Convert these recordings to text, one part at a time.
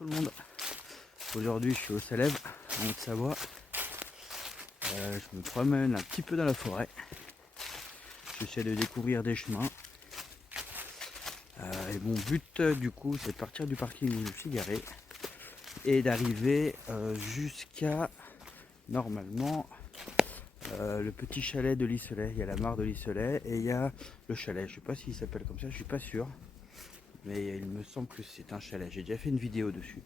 Tout le monde. Aujourd'hui, je suis au Salève, en Haute-Savoie. Je me promène un petit peu dans la forêt. J'essaie de découvrir des chemins. Et mon but, du coup, c'est de partir du parking où je suis garé et d'arriver jusqu'à, normalement, le petit chalet de Lisselet. Il y a la mare de Lisselet et il y a le chalet. Je sais pas s'il s'appelle comme ça, je suis pas sûr. Mais il me semble que c'est un chalet. J'ai déjà fait une vidéo dessus.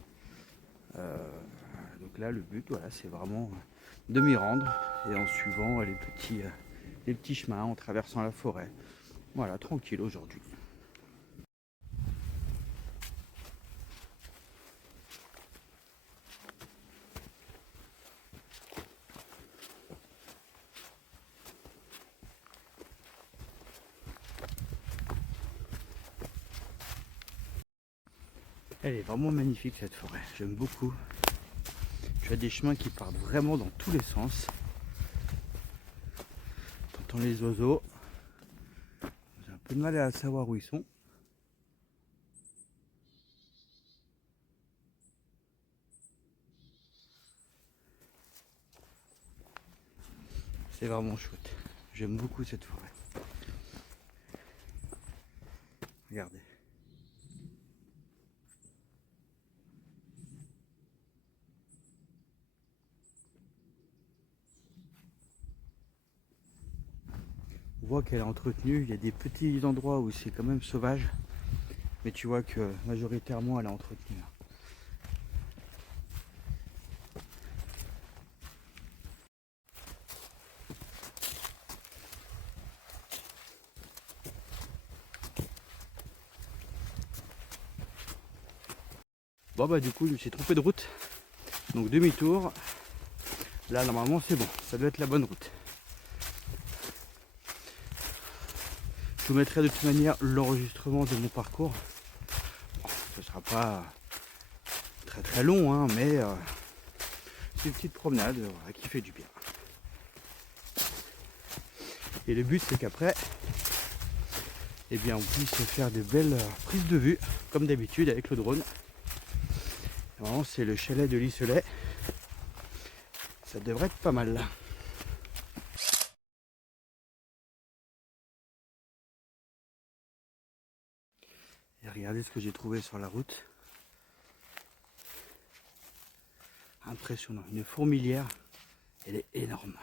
Donc là, le but, voilà, c'est vraiment de m'y rendre et en suivant les petits chemins, en traversant la forêt. Voilà, tranquille aujourd'hui. Elle est vraiment magnifique cette forêt, j'aime beaucoup. Tu as des chemins qui partent vraiment dans tous les sens. T'entends les oiseaux. J'ai un peu de mal à savoir où ils sont. C'est vraiment chouette. J'aime beaucoup cette forêt. Regardez. On voit qu'elle est entretenue. Il y a des petits endroits où c'est quand même sauvage. Mais tu vois que majoritairement elle est entretenue. Bon bah du coup je me suis trompé de route. Donc demi-tour. Là normalement c'est bon. Ça doit être la bonne route. Je vous mettrai de toute manière l'enregistrement de mon parcours. Bon, ce ne sera pas très long, hein, mais c'est une petite promenade voilà, qui fait du bien. Et le but c'est qu'après, eh bien, on puisse faire de belles prises de vue, comme d'habitude avec le drone. Vraiment, c'est le chalet de Lisselet. Ça devrait être pas mal. Et regardez ce que j'ai trouvé sur la route. Impressionnant. Une fourmilière, elle est énorme.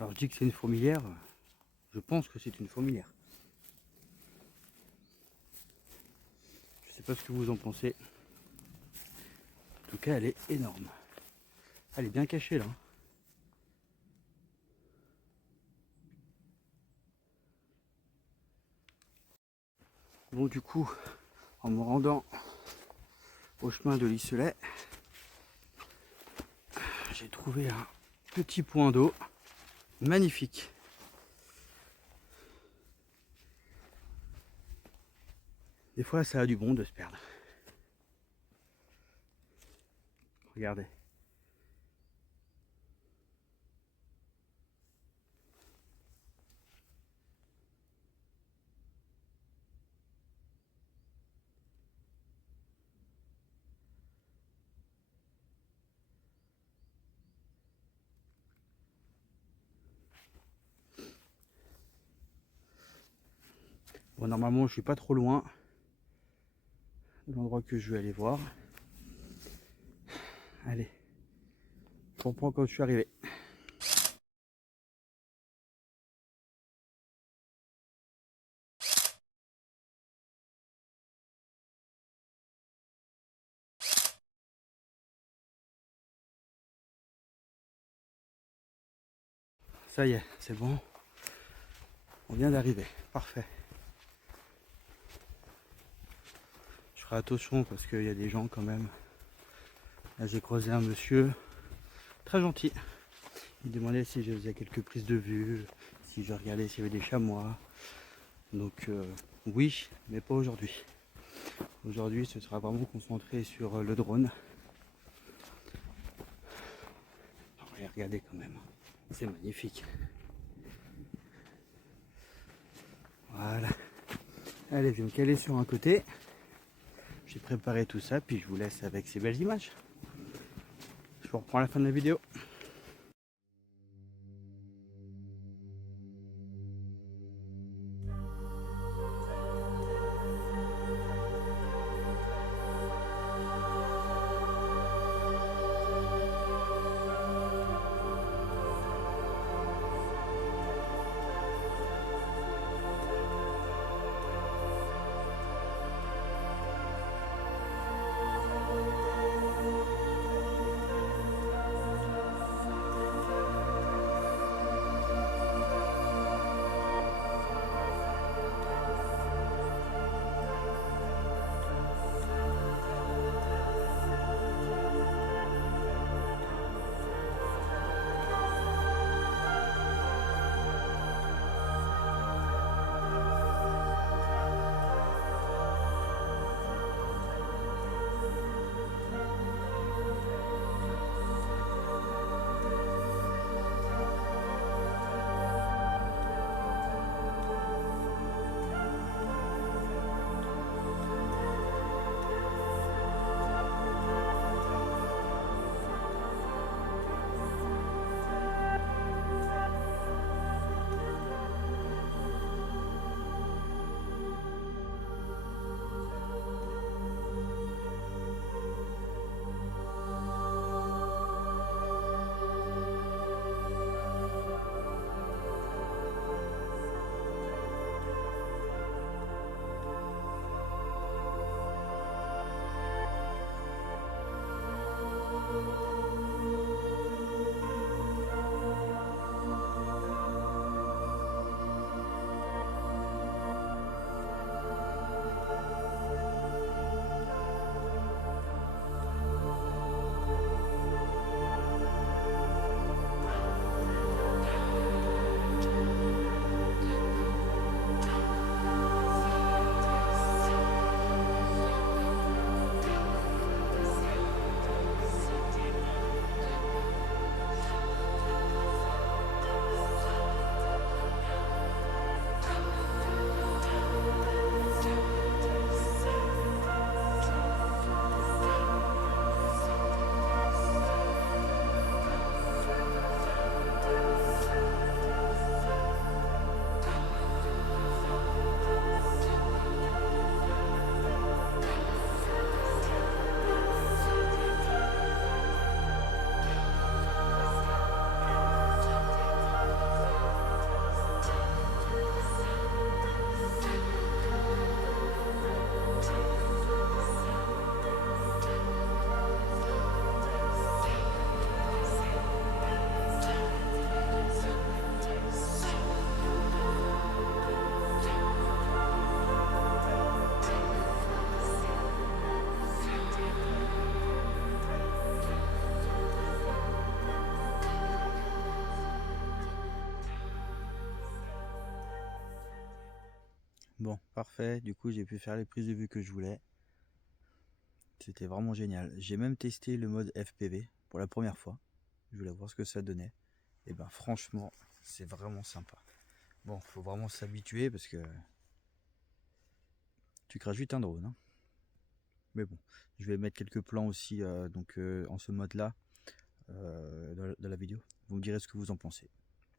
Alors je dis que c'est une fourmilière, je pense que c'est une fourmilière. Je sais pas ce que vous en pensez. En tout cas, elle est énorme. Elle est bien cachée là. Bon, du coup, en me rendant au chemin de Lisselet, j'ai trouvé un petit point d'eau magnifique. Des fois, ça a du bon de se perdre. Regardez. Bon, normalement je suis pas trop loin de l'endroit que je vais aller voir. Allez, je reprends quand je suis arrivé. Ça y est, c'est bon. On vient d'arriver. Parfait. Je ferai attention parce qu'il y a des gens quand même. Là, j'ai croisé un monsieur très gentil. Il demandait si je faisais quelques prises de vue, si je regardais s'il y avait des chamois. Donc oui, mais pas aujourd'hui. Aujourd'hui, ce sera vraiment concentré sur le drone. Regardez quand même, c'est magnifique. Voilà. Allez, je vais me caler sur un côté. J'ai préparé tout ça, puis je vous laisse avec ces belles images. Je vous reprends à la fin de la vidéo. Bon, parfait. Du coup, j'ai pu faire les prises de vue que je voulais. C'était vraiment génial. J'ai même testé le mode FPV pour la première fois. Je voulais voir ce que ça donnait. Et ben franchement, c'est vraiment sympa. Bon, faut vraiment s'habituer parce que tu craches vite un drone, hein. Mais bon, je vais mettre quelques plans aussi en ce mode-là dans la vidéo. Vous me direz ce que vous en pensez.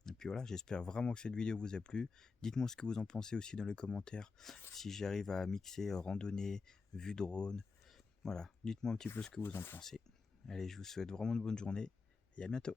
Et puis voilà, j'espère vraiment que cette vidéo vous a plu. Dites-moi ce que vous en pensez aussi dans les commentaires. Si j'arrive à mixer randonnée, vue drone. Voilà, dites-moi un petit peu ce que vous en pensez. Allez, je vous souhaite vraiment une bonne journée et à bientôt.